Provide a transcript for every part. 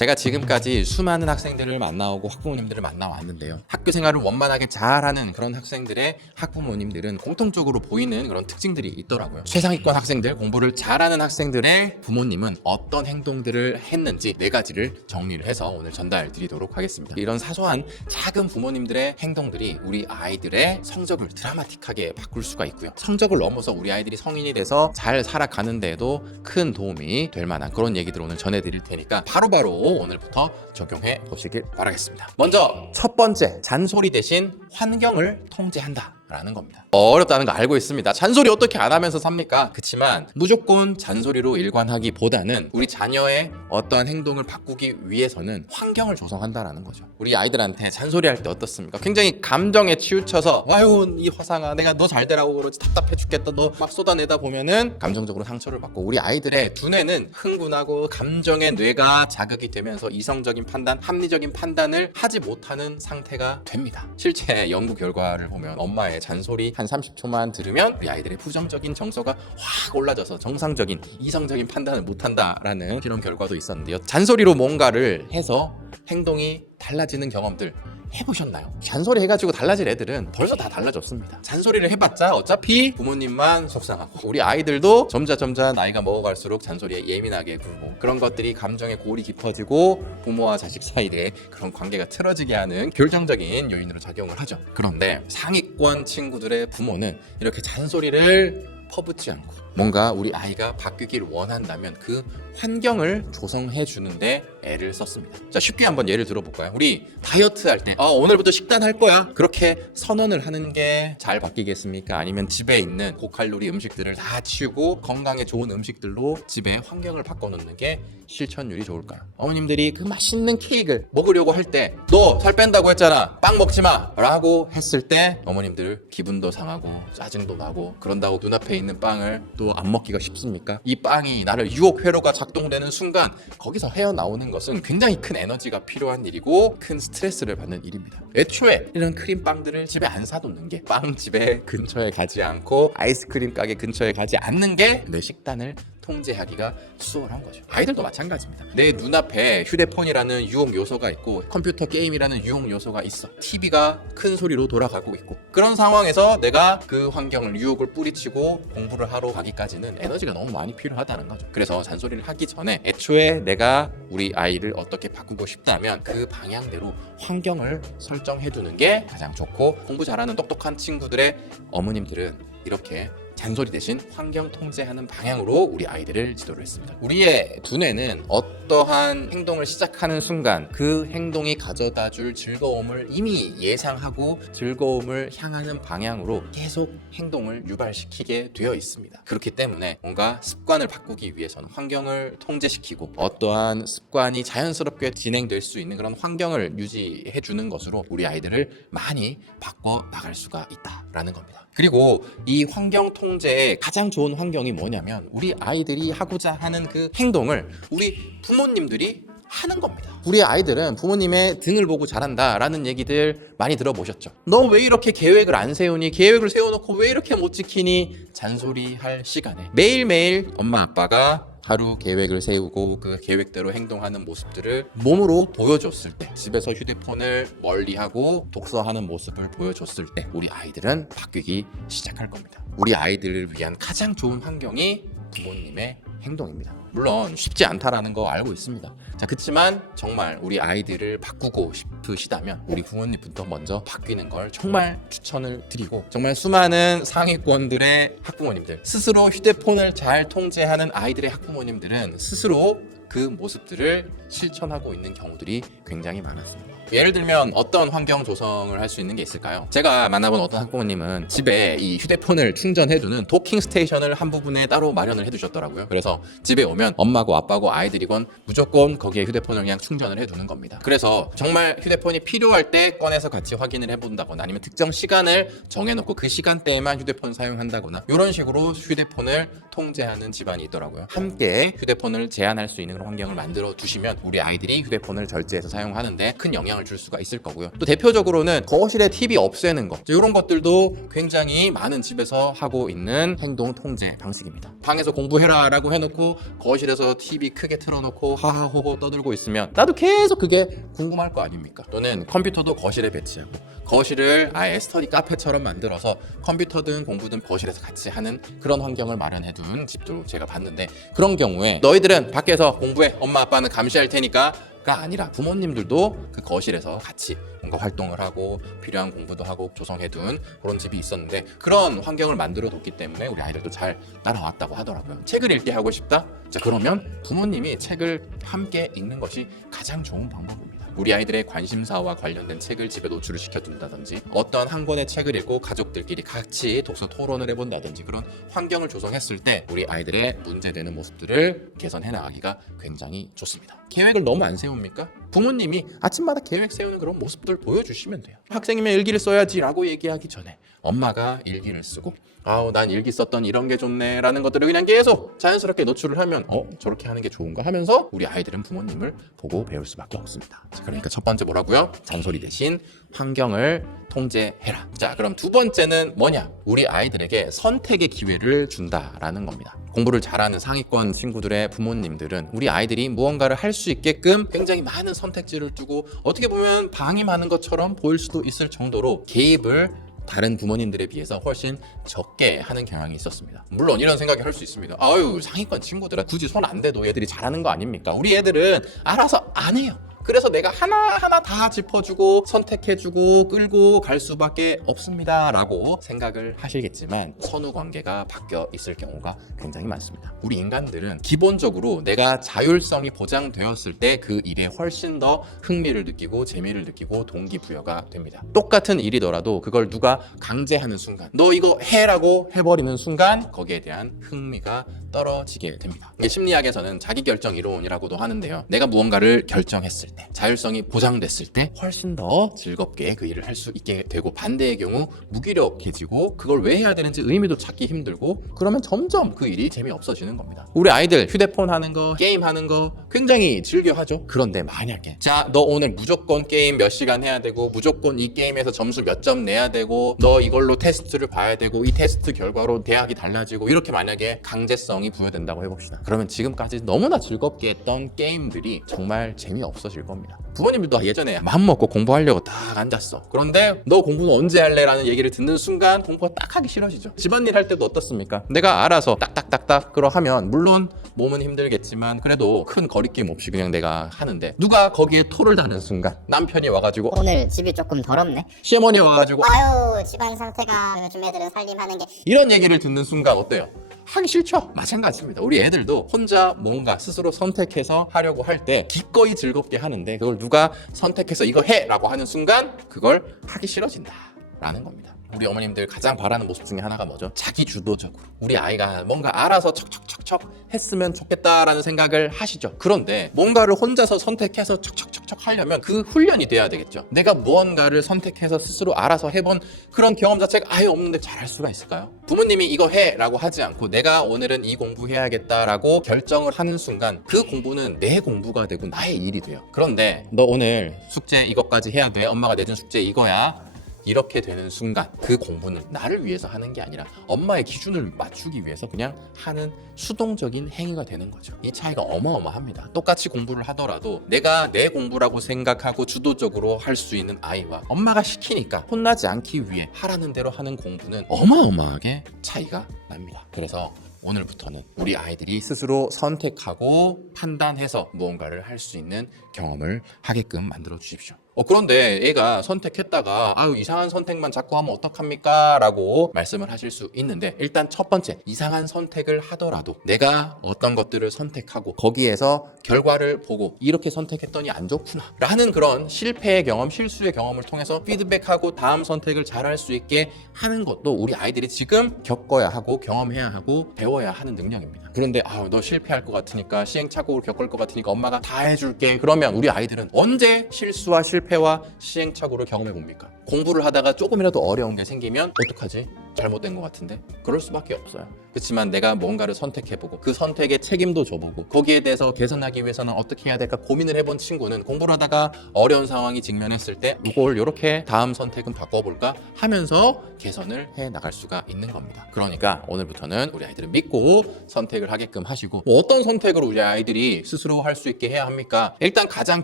제가 지금까지 수많은 학생들을 만나오고 학부모님들을 만나왔는데요. 학교 생활을 원만하게 잘하는 그런 학생들의 학부모님들은 공통적으로 보이는 그런 특징들이 있더라고요. 최상위권 학생들, 공부를 잘하는 학생들의 부모님은 어떤 행동들을 했는지 4가지를 정리를 해서 오늘 전달 드리도록 하겠습니다. 이런 사소한 작은 부모님들의 행동들이 우리 아이들의 성적을 드라마틱하게 바꿀 수가 있고요. 성적을 넘어서 우리 아이들이 성인이 돼서 잘 살아가는 데에도 큰 도움이 될 만한 그런 얘기들 오늘 전해드릴 테니까 바로바로 오늘부터 적용해 보시길 바라겠습니다. 먼저 첫 번째, 잔소리 대신 환경을 통제한다 라는 겁니다. 어렵다는 거 알고 있습니다. 잔소리 어떻게 안 하면서 삽니까? 그치만 무조건 잔소리로 일관하기보다는 우리 자녀의 어떠한 행동을 바꾸기 위해서는 환경을 조성한다라는 거죠. 우리 아이들한테 잔소리할 때 어떻습니까? 굉장히 감정에 치우쳐서 아유 이 화상아 내가 너 잘 되라고 그러지 답답해 죽겠다 너 막 쏟아내다 보면은 감정적으로 상처를 받고 우리 아이들의 두뇌는 흥분하고 감정의 뇌가 자극이 되면서 이성적인 판단, 합리적인 판단을 하지 못하는 상태가 됩니다. 실제 연구 결과를 보면 엄마의 잔소리 한 30초만 들으면 우리 아이들의 부정적인 정서가 확 올라져서 정상적인 이성적인 판단을 못한다라는 그런 결과도 있었는데요. 잔소리로 뭔가를 해서 행동이 달라지는 경험들 해보셨나요? 잔소리 해가지고 달라질 애들은 벌써 다 달라졌습니다. 잔소리를 해봤자 어차피 부모님만 속상하고 우리 아이들도 점차 나이가 먹어갈수록 잔소리에 예민하게 굴고 그런 것들이 감정의 골이 깊어지고 부모와 자식 사이에 그런 관계가 틀어지게 하는 결정적인 요인으로 작용을 하죠. 그런데 상위권 친구들의 부모는 이렇게 잔소리를 퍼붓지 않고 뭔가 우리 아이가 바뀌길 원한다면 그 환경을 조성해 주는데 애를 썼습니다. 자, 쉽게 한번 예를 들어볼까요? 우리 다이어트 할 때 오늘부터 식단 할 거야 그렇게 선언을 하는 게 잘 바뀌겠습니까? 아니면 집에 있는 고칼로리 음식들을 다 치우고 건강에 좋은 음식들로 집에 환경을 바꿔놓는 게 실천율이 좋을까요? 어머님들이 그 맛있는 케이크를 먹으려고 할 때 너 살 뺀다고 했잖아 빵 먹지 마 라고 했을 때 어머님들 기분도 상하고 짜증도 나고 그런다고 눈앞에 있는 빵을 또 안 먹기가 쉽습니까? 이 빵이 나를 유혹 회로가 작동되는 순간 거기서 헤어나오는 것은 굉장히 큰 에너지가 필요한 일이고 큰 스트레스를 받는 일입니다. 애초에 이런 크림빵들을 집에 안 사놓는 게 빵집에 근처에 가지 않고 아이스크림 가게 근처에 가지 않는 게 내 식단을 통제하기가 수월한 거죠. 아이들도 마찬가지입니다. 내 눈앞에 휴대폰이라는 유혹 요소가 있고 컴퓨터 게임이라는 유혹 요소가 있어. TV가 큰 소리로 돌아가고 있고 그런 상황에서 내가 그 환경을 유혹을 뿌리치고 공부를 하러 가기까지는 에너지가 너무 많이 필요하다는 거죠. 그래서 잔소리를 하기 전에 애초에 내가 우리 아이를 어떻게 바꾸고 싶다면 그 방향대로 환경을 설정해 두는 게 가장 좋고 공부 잘하는 똑똑한 친구들의 어머님들은 이렇게 잔소리 대신 환경 통제하는 방향으로 우리 아이들을 지도를 했습니다. 우리의 두뇌는 어떠한 행동을 시작하는 순간 그 행동이 가져다줄 즐거움을 이미 예상하고 즐거움을 향하는 방향으로 계속 행동을 유발시키게 되어 있습니다. 그렇기 때문에 뭔가 습관을 바꾸기 위해서는 환경을 통제시키고 어떠한 습관이 자연스럽게 진행될 수 있는 그런 환경을 유지해 주는 것으로 우리 아이들을 많이 바꿔 나갈 수가 있다라는 겁니다. 그리고 이 환경 통제의 가장 좋은 환경이 뭐냐면 우리 아이들이 하고자 하는 그 행동을 우리 부모님들이 하는 겁니다. 우리 아이들은 부모님의 등을 보고 자란다라는 얘기들 많이 들어보셨죠? 너 왜 이렇게 계획을 안 세우니? 계획을 세워놓고 왜 이렇게 못 지키니? 잔소리할 시간에 매일매일 엄마 아빠가 하루 계획을 세우고 그 계획대로 행동하는 모습들을 몸으로 보여줬을 때 집에서 휴대폰을 멀리하고 독서하는 모습을 보여줬을 때 우리 아이들은 바뀌기 시작할 겁니다. 우리 아이들을 위한 가장 좋은 환경이 부모님의 행동입니다. 물론 쉽지 않다라는 거 알고 있습니다. 자, 그렇지만 정말 우리 아이들을 바꾸고 싶으시다면 우리 부모님부터 먼저 바뀌는 걸 정말 추천을 드리고 정말 수많은 상위권들의 학부모님들 스스로 휴대폰을 잘 통제하는 아이들의 학부모님들은 스스로 그 모습들을 실천하고 있는 경우들이 굉장히 많았습니다. 예를 들면 어떤 환경 조성을 할 수 있는 게 있을까요? 제가 만나본 어떤 학부모님은 집에 이 휴대폰을 충전해두는 도킹 스테이션을 한 부분에 따로 마련을 해두셨더라고요. 그래서 집에 오면 엄마고 아빠고 아이들이건 무조건 거기에 휴대폰을 그냥 충전을 해두는 겁니다. 그래서 정말 휴대폰이 필요할 때 꺼내서 같이 확인을 해본다거나 아니면 특정 시간을 정해놓고 그 시간대에만 휴대폰 사용한다거나 이런 식으로 휴대폰을 통제하는 집안이 있더라고요. 함께 휴대폰을 제한할 수 있는 그런 환경을 만들어 두시면 우리 아이들이 휴대폰을 절제해서 사용하는데 큰 영향을 영향을 줄 수가 있을 거고요. 또 대표적으로는 거실에 TV 없애는 것, 이런 것들도 굉장히 많은 집에서 하고 있는 행동 통제 방식입니다. 방에서 공부해라 라고 해놓고 거실에서 TV 크게 틀어놓고 하하호호 떠들고 있으면 나도 계속 그게 궁금할 거 아닙니까? 또는 컴퓨터도 거실에 배치하고 거실을 아예 스터디 카페처럼 만들어서 컴퓨터든 공부든 거실에서 같이 하는 그런 환경을 마련해 둔 집도 제가 봤는데, 그런 경우에 너희들은 밖에서 공부해, 엄마 아빠는 감시할 테니까 가 아니라 부모님들도 그 거실에서 같이 뭔가 활동을 하고 필요한 공부도 하고 조성해둔 그런 집이 있었는데, 그런 환경을 만들어 뒀기 때문에 우리 아이들도 잘 따라왔다고 하더라고요. 책을 읽게 하고 싶다? 자, 그러면 부모님이 책을 함께 읽는 것이 가장 좋은 방법입니다. 우리 아이들의 관심사와 관련된 책을 집에 노출을 시켜둔다든지, 어떤 한 권의 책을 읽고 가족들끼리 같이 독서 토론을 해본다든지, 그런 환경을 조성했을 때 우리 아이들의 문제되는 모습들을 개선해 나가기가 굉장히 좋습니다. 계획을 너무 안 세웁니까? 부모님이 아침마다 계획 세우는 그런 모습들 보여주시면 돼요. 학생이면 일기를 써야지 라고 얘기하기 전에 엄마가 일기를 쓰고, 아우 난 일기 썼던 이런 게 좋네 라는 것들을 그냥 계속 자연스럽게 노출을 하면 저렇게 하는 게 좋은가 하면서 우리 아이들은 부모님을 보고 배울 수밖에 없습니다. 자, 그러니까 첫 번째 뭐라고요? 잔소리 대신 환경을 통제해라. 자, 그럼 두 번째는 뭐냐? 우리 아이들에게 선택의 기회를 준다라는 겁니다. 공부를 잘하는 상위권 친구들의 부모님들은 우리 아이들이 무언가를 할 수 있게끔 굉장히 많은 선택지를 두고 어떻게 보면 방임하는 것처럼 보일 수도 있을 정도로 개입을 다른 부모님들에 비해서 훨씬 적게 하는 경향이 있었습니다. 물론 이런 생각이 할 수 있습니다. 아유, 상위권 친구들은 굳이 손 안 대도 애들이 잘하는 거 아닙니까? 우리 애들은 알아서 안 해요. 그래서 내가 하나하나 다 짚어주고 선택해주고 끌고 갈 수밖에 없습니다 라고 생각을 하시겠지만, 선후 관계가 바뀌어 있을 경우가 굉장히 많습니다. 우리 인간들은 기본적으로 내가 자율성이 보장되었을 때 그 일에 훨씬 더 흥미를 느끼고 재미를 느끼고 동기부여가 됩니다. 똑같은 일이더라도 그걸 누가 강제하는 순간, 너 이거 해라고 해버리는 순간 거기에 대한 흥미가 떨어지게 됩니다. 이게 심리학에서는 자기결정 이론이라고도 하는데요, 내가 무언가를 결정했을 때, 자율성이 보장됐을 때 훨씬 더 즐겁게 그 일을 할 수 있게 되고, 반대의 경우 무기력해지고 그걸 왜 해야 되는지 의미도 찾기 힘들고, 그러면 점점 그 일이 재미없어지는 겁니다. 우리 아이들 휴대폰 하는 거, 게임 하는 거 굉장히 즐겨하죠. 그런데 만약에 너 오늘 무조건 게임 몇 시간 해야 되고, 무조건 이 게임에서 점수 몇 점 내야 되고, 너 이걸로 테스트를 봐야 되고, 이 테스트 결과로 대학이 달라지고, 이렇게 만약에 강제성이 부여된다고 해봅시다. 그러면 지금까지 너무나 즐겁게 했던 게임들이 정말 재미없어질 겁니다. 부모님들도 예전에 마음먹고 공부하려고 딱 앉았어. 그런데 너 공부는 언제 할래? 라는 얘기를 듣는 순간 공부가 딱 하기 싫어지죠. 집안일 할 때도 어떻습니까? 내가 알아서 딱딱딱딱 하면 물론 몸은 힘들겠지만 그래도 큰 거리낌 없이 그냥 내가 하는데, 누가 거기에 토를 다는 순간 남편이 와가지고 오늘 집이 조금 더럽네. 시어머니 와가지고 아유, 집안 상태가 요즘 애들은 살림하는 게 이런 얘기를 듣는 순간 어때요? 하기 싫죠? 마찬가지입니다. 우리 애들도 혼자 뭔가 스스로 선택해서 하려고 할 때 기꺼이 즐겁게 하는데, 그걸 누가 선택해서 이거 해! 라고 하는 순간 그걸 하기 싫어진다 라는 겁니다. 우리 어머님들 가장 바라는 모습 중에 하나가 뭐죠? 자기 주도적으로 우리 아이가 뭔가 알아서 척척척척 했으면 좋겠다라는 생각을 하시죠. 그런데 뭔가를 혼자서 선택해서 척척척척 하려면 그 훈련이 돼야 되겠죠. 내가 무언가를 선택해서 스스로 알아서 해본 그런 경험 자체가 아예 없는데 잘할 수가 있을까요? 부모님이 이거 해 라고 하지 않고 내가 오늘은 이 공부해야겠다라고 결정을 하는 순간 그 공부는 내 공부가 되고 나의 일이 돼요. 그런데 너 오늘 숙제 이것까지 해야 돼, 엄마가 내준 숙제 이거야, 이렇게 되는 순간 그 공부는 나를 위해서 하는 게 아니라 엄마의 기준을 맞추기 위해서 그냥 하는 수동적인 행위가 되는 거죠. 이 차이가 어마어마합니다. 똑같이 공부를 하더라도 내가 내 공부라고 생각하고 주도적으로 할 수 있는 아이와 엄마가 시키니까 혼나지 않기 위해 하라는 대로 하는 공부는 어마어마하게 차이가 납니다. 그래서 오늘부터는 우리 아이들이 스스로 선택하고 판단해서 무언가를 할 수 있는 경험을 하게끔 만들어 주십시오. 그런데 애가 선택했다가 아유 이상한 선택만 자꾸 하면 어떡합니까? 라고 말씀을 하실 수 있는데, 일단 첫 번째, 이상한 선택을 하더라도 내가 어떤 것들을 선택하고 거기에서 결과를 보고 이렇게 선택했더니 안 좋구나 라는 그런 실패의 경험, 실수의 경험을 통해서 피드백하고 다음 선택을 잘할 수 있게 하는 것도 우리 아이들이 지금 겪어야 하고 경험해야 하고 배워야 하는 능력입니다. 그런데 너 실패할 것 같으니까, 시행착오를 겪을 것 같으니까 엄마가 다 해줄게. 그러면 우리 아이들은 언제 실수와 실패 실패와 시행착오를 경험해 봅니까? 공부를 하다가 조금이라도 어려운 게 생기면 어떡하지? 잘못된 것 같은데? 그럴 수밖에 없어요. 그렇지만 내가 뭔가를 선택해보고 그 선택에 책임도 져보고 거기에 대해서 개선하기 위해서는 어떻게 해야 될까 고민을 해본 친구는 공부를 하다가 어려운 상황이 직면했을 때 이걸 이렇게 다음 선택은 바꿔볼까 하면서 개선을 해 나갈 수가 있는 겁니다. 그러니까 오늘부터는 우리 아이들을 믿고 선택을 하게끔 하시고 어떤 선택을 우리 아이들이 스스로 할 수 있게 해야 합니까? 일단 가장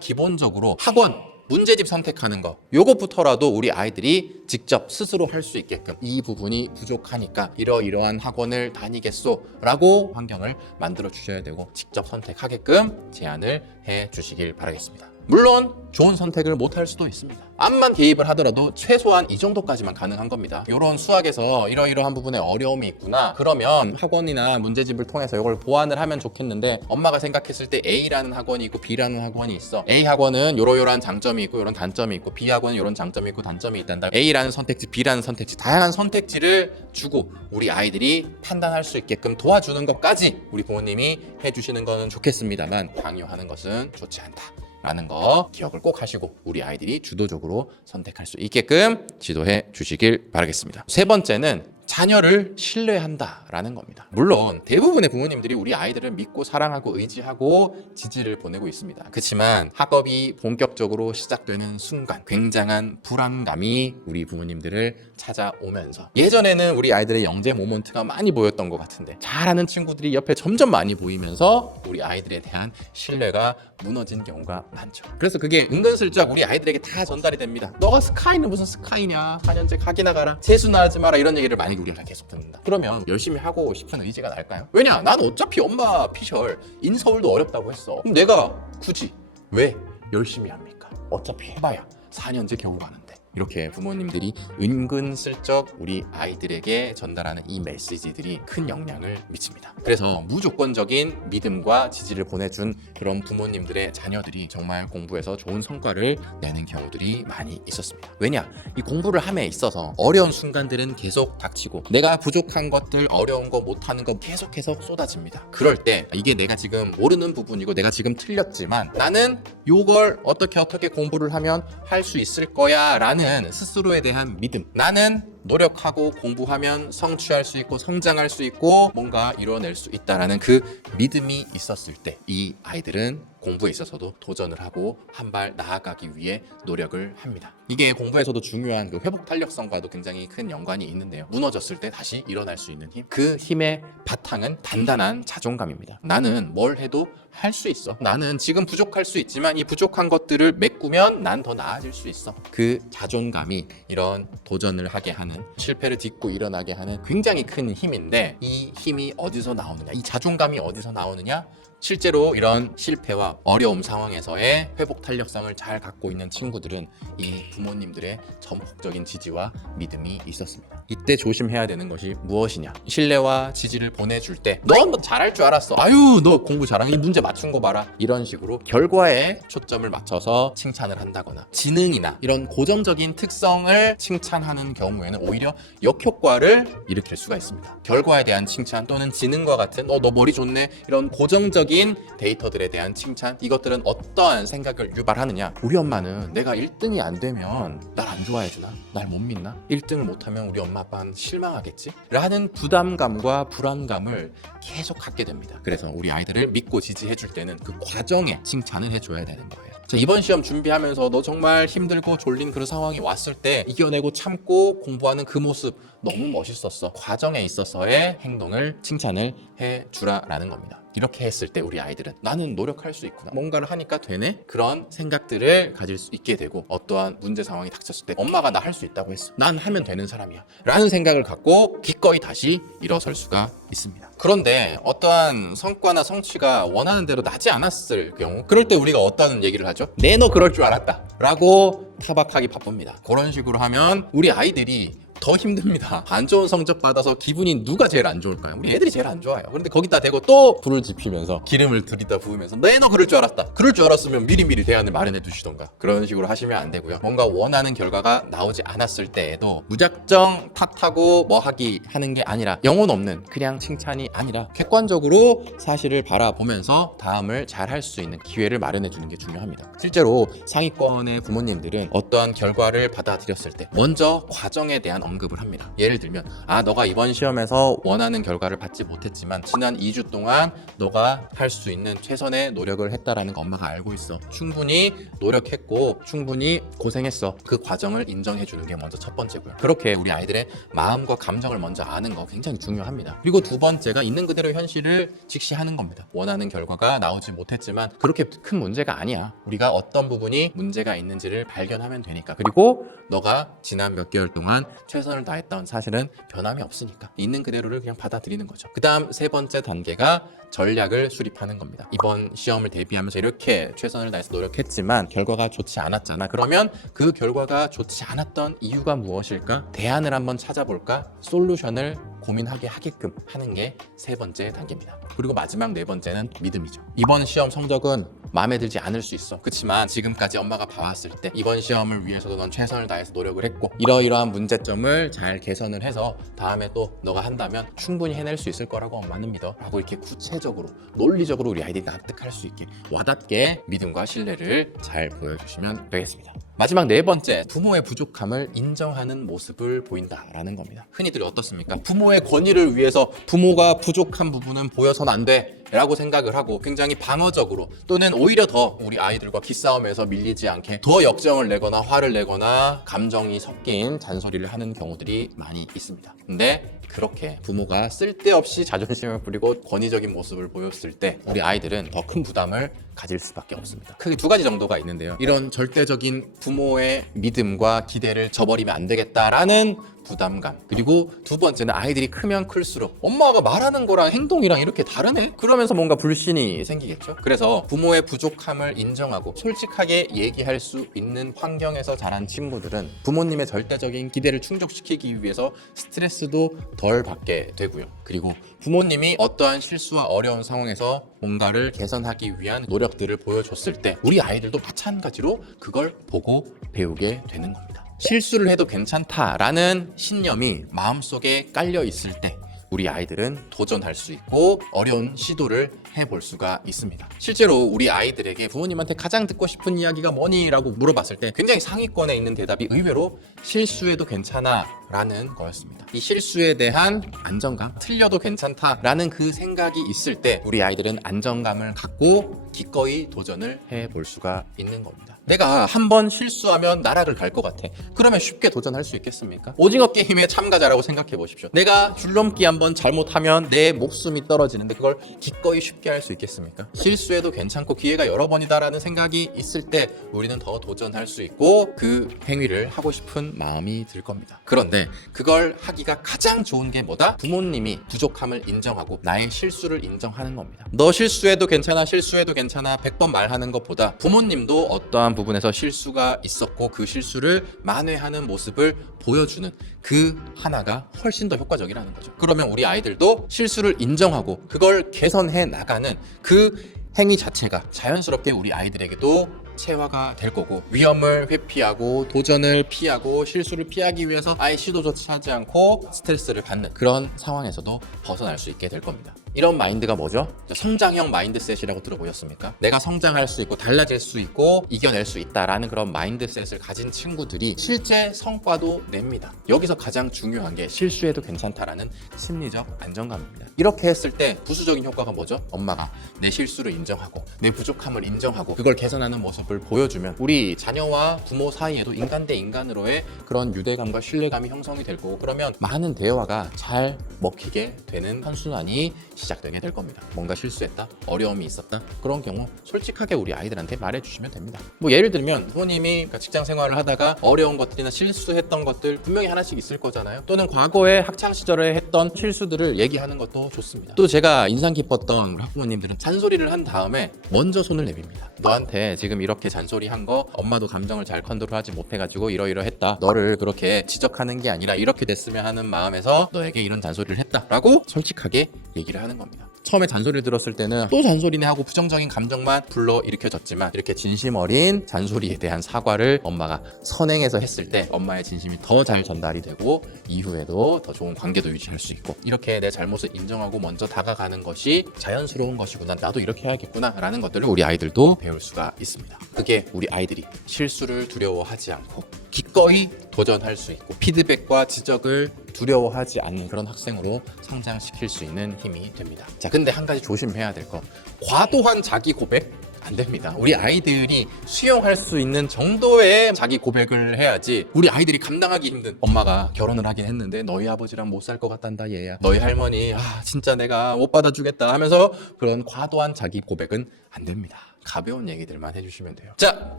기본적으로 학원 문제집 선택하는 거 요것부터라도 우리 아이들이 직접 스스로 할 수 있게끔 이 부분이 부족하니까 이러이러한 학원을 다니겠소 라고 환경을 만들어 주셔야 되고 직접 선택하게끔 제안을 해 주시길 바라겠습니다. 물론 좋은 선택을 못 할 수도 있습니다. 암만 개입을 하더라도 최소한 이 정도까지만 가능한 겁니다. 이런 수학에서 이러이러한 부분에 어려움이 있구나 그러면 학원이나 문제집을 통해서 이걸 보완을 하면 좋겠는데 엄마가 생각했을 때 A라는 학원이 있고 B라는 학원이 있어. A 학원은 이러이러한 장점이 있고 이런 단점이 있고 B 학원은 이런 장점이 있고 단점이 있단다. A라는 선택지, B라는 선택지 다양한 선택지를 주고 우리 아이들이 판단할 수 있게끔 도와주는 것까지 우리 부모님이 해주시는 거는 좋겠습니다만 강요하는 것은 좋지 않다 라는 거 기억을 꼭 하시고 우리 아이들이 주도적으로 선택할 수 있게끔 지도해 주시길 바라겠습니다. 세 번째는 자녀를 신뢰한다라는 겁니다. 물론 대부분의 부모님들이 우리 아이들을 믿고 사랑하고 의지하고 지지를 보내고 있습니다. 그렇지만 학업이 본격적으로 시작되는 순간 굉장한 불안감이 우리 부모님들을 찾아오면서 예전에는 우리 아이들의 영재 모먼트가 많이 보였던 것 같은데 잘하는 친구들이 옆에 점점 많이 보이면서 우리 아이들에 대한 신뢰가 무너진 경우가 많죠. 그래서 그게 은근슬쩍 우리 아이들에게 다 전달이 됩니다. 너가 스카이는 무슨 스카이냐 4년제 가기나 가라 재수나 하지 마라 이런 얘기를 많이 우리가 계속 듣는다. 그러면 열심히 하고 싶은 의지가 날까요? 왜냐? 난 어차피 엄마 피셜 인서울도 어렵다고 했어. 그럼 내가 굳이 왜 열심히 합니까? 어차피 해봐야 4년제 겨우 가는데. 이렇게 부모님들이 은근슬쩍 우리 아이들에게 전달하는 이 메시지들이 큰 영향을 미칩니다. 그래서 무조건적인 믿음과 지지를 보내준 그런 부모님들의 자녀들이 정말 공부에서 좋은 성과를 내는 경우들이 많이 있었습니다. 왜냐? 이 공부를 함에 있어서 어려운 순간들은 계속 닥치고 내가 부족한 것들, 어려운 거 못하는 거 계속해서 쏟아집니다. 그럴 때 이게 내가 지금 모르는 부분이고 내가 지금 틀렸지만 나는 요걸 어떻게 공부를 하면 할 수 있을 거야 라는 스스로에 대한 믿음. 나는 노력하고 공부하면 성취할 수 있고 성장할 수 있고 뭔가 이뤄낼 수 있다라는 그 믿음이 있었을 때 이 아이들은 공부에 있어서도 도전을 하고 한 발 나아가기 위해 노력을 합니다. 이게 공부에서도 중요한 그 회복 탄력성과도 굉장히 큰 연관이 있는데요. 무너졌을 때 다시 일어날 수 있는 힘. 그 힘의 바탕은 단단한 자존감입니다. 나는 뭘 해도 할 수 있어. 나는 지금 부족할 수 있지만 이 부족한 것들을 메꾸면 난 더 나아질 수 있어. 그 자존감이 이런 도전을 하게 하는 실패를 딛고 일어나게 하는 굉장히 큰 힘인데 이 힘이 어디서 나오느냐? 이 자존감이 어디서 나오느냐? 실제로 이런 실패와 어려움 상황에서의 회복 탄력성을 잘 갖고 있는 친구들은 이 부모님들의 전폭적인 지지와 믿음이 있었습니다. 이때 조심해야 되는 것이 무엇이냐? 신뢰와 지지를 보내줄 때 넌 뭐 잘할 줄 알았어. 아유 너 공부 잘하니 이 문제 맞춘 거 봐라. 이런 식으로 결과에 초점을 맞춰서 칭찬을 한다거나 지능이나 이런 고정적인 특성을 칭찬하는 경우에는 오히려 역효과를 일으킬 수가 있습니다. 결과에 대한 칭찬 또는 지능과 같은 너 머리 좋네 이런 고정적인 데이터들에 대한 칭찬 이것들은 어떠한 생각을 유발하느냐. 우리 엄마는 내가 1등이 안 되면 날 안 좋아해 주나? 날 못 믿나? 1등을 못하면 우리 엄마 아빠는 실망하겠지? 라는 부담감과 불안감을 계속 갖게 됩니다. 그래서 우리 아이들을 믿고 지지해 줄 때는 그 과정에 칭찬을 해줘야 되는 거예요. 자, 이번 시험 준비하면서 너 정말 힘들고 졸린 그런 상황이 왔을 때 이겨내고 참고 공부하는 그 모습 너무 멋있었어. 과정에 있어서의 행동을 칭찬을 해주라라는 겁니다. 이렇게 했을 때 우리 아이들은 나는 노력할 수 있구나. 뭔가를 하니까 되네? 그런 생각들을 가질 수 있게 되고 어떠한 문제 상황이 닥쳤을 때 엄마가 나 할 수 있다고 했어. 난 하면 되는 사람이야. 라는 생각을 갖고 기꺼이 다시 일어설 수가 있습니다. 그런데 어떠한 성과나 성취가 원하는 대로 나지 않았을 경우 그럴 때 우리가 어떤 얘기를 하죠? 네, 너 그럴 줄 알았다. 라고 타박하기 바쁩니다. 그런 식으로 하면 우리 아이들이 더 힘듭니다. 안 좋은 성적 받아서 기분이 누가 제일 안 좋을까요? 우리 애들이 제일 안 좋아요. 그런데 거기다 대고 또 불을 지피면서 기름을 들이다 부으면서 너 그럴 줄 알았다. 그럴 줄 알았으면 미리미리 대안을 마련해 두시던가. 그런 식으로 하시면 안 되고요. 뭔가 원하는 결과가 나오지 않았을 때에도 무작정 탓하고 뭐 하는 게 아니라 영혼 없는 그냥 칭찬이 아니라 객관적으로 사실을 바라보면서 다음을 잘 할 수 있는 기회를 마련해 주는 게 중요합니다. 실제로 상위권의 부모님들은 어떠한 결과를 받아들였을 때 먼저 과정에 대한 언급을 합니다. 예를 들면 너가 이번 시험에서 원하는 결과를 받지 못했지만 지난 2주 동안 너가 할 수 있는 최선의 노력을 했다라는 거 엄마가 알고 있어. 충분히 노력했고 충분히 고생했어. 그 과정을 인정해 주는 게 먼저 첫 번째고요. 그렇게 우리 아이들의 마음과 감정을 먼저 아는 거 굉장히 중요합니다. 그리고 두 번째가 있는 그대로 현실을 직시하는 겁니다. 원하는 결과가 나오지 못했지만 그렇게 큰 문제가 아니야. 우리가 어떤 부분이 문제가 있는지를 발견하면 되니까. 그리고 너가 지난 몇 개월 동안 최선을 다했던 사실은 변함이 없으니까 있는 그대로를 그냥 받아들이는 거죠. 그 다음 세 번째 단계가 전략을 수립하는 겁니다. 이번 시험을 대비하면서 이렇게 최선을 다해서 노력했지만 결과가 좋지 않았잖아. 그러면 그 결과가 좋지 않았던 이유가 무엇일까? 대안을 한번 찾아볼까? 솔루션을 고민하게 하게끔 하는 게 세 번째 단계입니다. 그리고 마지막 네 번째는 믿음이죠. 이번 시험 성적은 마음에 들지 않을 수 있어. 그렇지만 지금까지 엄마가 봐왔을 때 이번 시험을 위해서도 넌 최선을 다해서 노력을 했고 이러이러한 문제점을 잘 개선을 해서 다음에 또 너가 한다면 충분히 해낼 수 있을 거라고 엄마는 믿어 라고 이렇게 구체적으로 논리적으로 우리 아이들이 납득할 수 있게 와닿게 믿음과 신뢰를 잘 보여주시면 되겠습니다. 마지막 네 번째, 부모의 부족함을 인정하는 모습을 보인다라는 겁니다. 흔히들 어떻습니까? 부모의 권위를 위해서 부모가 부족한 부분은 보여서는 안 돼 라고 생각을 하고 굉장히 방어적으로 또는 오히려 더 우리 아이들과 기싸움에서 밀리지 않게 더 역정을 내거나 화를 내거나 감정이 섞인 잔소리를 하는 경우들이 많이 있습니다. 근데 그렇게 부모가 쓸데없이 자존심을 부리고 권위적인 모습을 보였을 때 우리 아이들은 더 큰 부담을 가질 수밖에 없습니다. 크게 두 가지 정도가 있는데요. 이런 절대적인 부모의 믿음과 기대를 저버리면 안 되겠다라는 부담감. 그리고 두 번째는 아이들이 크면 클수록 엄마가 말하는 거랑 행동이랑 이렇게 다르네? 그러면서 뭔가 불신이 생기겠죠. 그래서 부모의 부족함을 인정하고 솔직하게 얘기할 수 있는 환경에서 자란 친구들은 부모님의 절대적인 기대를 충족시키기 위해서 스트레스도 덜 받게 되고요. 그리고 부모님이 어떠한 실수와 어려운 상황에서 뭔가를 개선하기 위한 노력들을 보여줬을 때 우리 아이들도 마찬가지로 그걸 보고 배우게 되는 겁니다. 실수를 해도 괜찮다라는 신념이 마음속에 깔려 있을 때 우리 아이들은 도전할 수 있고 어려운 시도를 해볼 수가 있습니다. 실제로 우리 아이들에게 부모님한테 가장 듣고 싶은 이야기가 뭐니? 라고 물어봤을 때 굉장히 상위권에 있는 대답이 의외로 실수해도 괜찮아 라는 거였습니다. 이 실수에 대한 안정감, 틀려도 괜찮다 라는 그 생각이 있을 때 우리 아이들은 안정감을 갖고 기꺼이 도전을 해볼 수가 있는 겁니다. 내가 한번 실수하면 나락을 갈 것 같아. 그러면 쉽게 도전할 수 있겠습니까? 오징어 게임의 참가자라고 생각해 보십시오. 내가 줄넘기 한번 잘못하면 내 목숨이 떨어지는데 그걸 기꺼이 쉽게 할 수 있겠습니까? 실수해도 괜찮고 기회가 여러 번이다라는 생각이 있을 때 우리는 더 도전할 수 있고 그 행위를 하고 싶은 마음이 들 겁니다. 그런데 그걸 하기가 가장 좋은 게 뭐다? 부모님이 부족함을 인정하고 나의 실수를 인정하는 겁니다. 너 실수해도 괜찮아, 실수해도 괜찮아 100번 말하는 것보다 부모님도 어떠한 부분에서 실수가 있었고 그 실수를 만회하는 모습을 보여주는 그 하나가 훨씬 더 효과적이라는 거죠. 그러면 우리 아이들도 실수를 인정하고 그걸 개선해 나가는 그 행위 자체가 자연스럽게 우리 아이들에게도 체화가 될 거고 위험을 회피하고 도전을 피하고 실수를 피하기 위해서 아예 시도조차 하지 않고 스트레스를 받는 그런 상황에서도 벗어날 수 있게 될 겁니다. 이런 마인드가 뭐죠? 성장형 마인드셋이라고 들어보셨습니까? 내가 성장할 수 있고 달라질 수 있고 이겨낼 수 있다라는 그런 마인드셋을 가진 친구들이 실제 성과도 냅니다. 여기서 가장 중요한 게 실수해도 괜찮다라는 심리적 안정감입니다. 이렇게 했을 때 부수적인 효과가 뭐죠? 엄마가 내 실수를 인정하고 내 부족함을 인정하고 그걸 개선하는 모습을 보여주면 우리 자녀와 부모 사이에도 인간 대 인간으로의 그런 유대감과 신뢰감이 형성이 될 거고 그러면 많은 대화가 잘 먹히게 되는 선순환이 시작되게 될 겁니다. 뭔가 실수했다, 어려움이 있었다, 그런 경우 솔직하게 우리 아이들한테 말해주시면 됩니다. 뭐 예를 들면 부모님이 직장 생활을 하다가 어려운 것들이나 실수했던 것들 분명히 하나씩 있을 거잖아요. 또는 과거에 학창 시절에 했던 실수들을 얘기하는 것도 좋습니다. 또 제가 인상 깊었던 우리 학부모님들은 잔소리를 한 다음에 먼저 손을 내밉니다. 너한테 지금 이렇게 잔소리한 거 엄마도 감정을 잘 컨트롤하지 못해가지고 이러이러했다. 너를 그렇게 지적하는 게 아니라 이렇게 됐으면 하는 마음에서 너에게 이런 잔소리를 했다라고 솔직하게 얘기를 하는 겁니다. 처음에 잔소리를 들었을 때는 또 잔소리네 하고 부정적인 감정만 불러일으켜졌지만 이렇게 진심 어린 잔소리에 대한 사과를 엄마가 선행해서 했을 때 엄마의 진심이 더 잘 전달이 되고 이후에도 더 좋은 관계도 유지할 수 있고, 이렇게 내 잘못을 인정하고 먼저 다가가는 것이 자연스러운 것이구나, 나도 이렇게 해야겠구나 라는 것들을 우리 아이들도 배울 수가 있습니다. 그게 우리 아이들이 실수를 두려워하지 않고 기꺼이 도전할 수 있고 피드백과 지적을 두려워하지 않는 그런 학생으로 성장시킬 수 있는 힘이 됩니다. 자, 근데 한 가지 조심해야 될 거, 과도한 자기 고백 안 됩니다. 우리 아이들이 수용할 수 있는 정도의 자기 고백을 해야지. 우리 아이들이 감당하기 힘든, 엄마가 결혼을 하긴 했는데 너희 아버지랑 못 살 것 같단다 얘야, 너희 할머니 진짜 내가 못 받아주겠다 하면서 그런 과도한 자기 고백은 안 됩니다. 가벼운 얘기들만 해주시면 돼요. 자,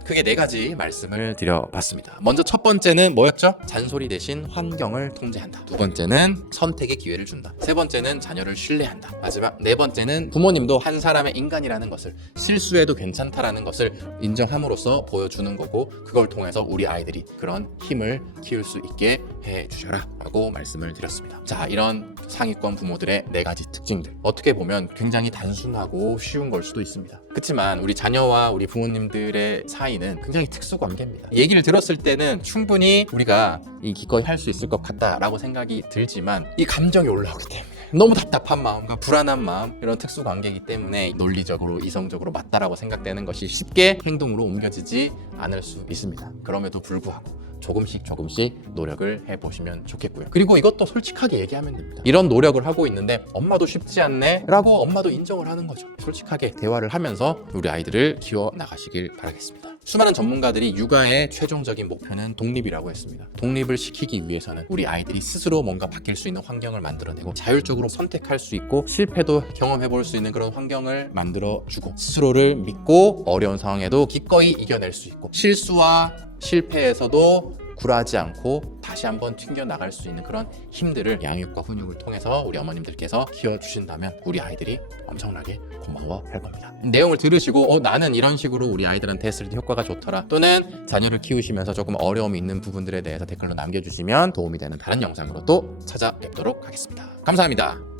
크게 4가지 말씀을 드려봤습니다. 먼저 첫 번째는 뭐였죠? 잔소리 대신 환경을 통제한다. 두 번째는 선택의 기회를 준다. 세 번째는 자녀를 신뢰한다. 마지막 4번째는 부모님도 한 사람의 인간이라는 것을, 실수해도 괜찮다라는 것을 인정함으로써 보여주는 거고, 그걸 통해서 우리 아이들이 그런 힘을 키울 수 있게 해주셔라 라고 말씀을 드렸습니다. 자, 이런 상위권 부모들의 4가지 특징들, 어떻게 보면 굉장히 단순하고 쉬운 걸 수도 있습니다. 그렇지만 우리 자녀와 우리 부모님들의 사이는 굉장히 특수 관계입니다. 얘기를 들었을 때는 충분히 우리가 기꺼이 할 수 있을 것 같다라고 생각이 들지만 이 감정이 올라오기 때문에 너무 답답한 마음과 불안한 마음, 이런 특수 관계이기 때문에 논리적으로 이성적으로 맞다라고 생각되는 것이 쉽게 행동으로 옮겨지지 않을 수 있습니다. 그럼에도 불구하고 조금씩 노력을 해보시면 좋겠고요. 그리고 이것도 솔직하게 얘기하면 됩니다. 이런 노력을 하고 있는데 엄마도 쉽지 않네 라고 엄마도 인정을 하는 거죠. 솔직하게 대화를 하면서 우리 아이들을 키워나가시길 바라겠습니다. 수많은 전문가들이 육아의 최종적인 목표는 독립이라고 했습니다. 독립을 시키기 위해서는 우리 아이들이 스스로 뭔가 바뀔 수 있는 환경을 만들어내고 자율적으로 선택할 수 있고 실패도 경험해볼 수 있는 그런 환경을 만들어주고, 스스로를 믿고 어려운 상황에도 기꺼이 이겨낼 수 있고, 실수와 실패에서도 굴하지 않고 다시 한번 튕겨나갈 수 있는 그런 힘들을 양육과 훈육을 통해서 우리 어머님들께서 키워주신다면 우리 아이들이 엄청나게 고마워할 겁니다. 내용을 들으시고 나는 이런 식으로 우리 아이들한테 했을 때 효과가 좋더라, 또는 자녀를 키우시면서 조금 어려움이 있는 부분들에 대해서 댓글로 남겨주시면 도움이 되는 다른 영상으로 또 찾아뵙도록 하겠습니다. 감사합니다.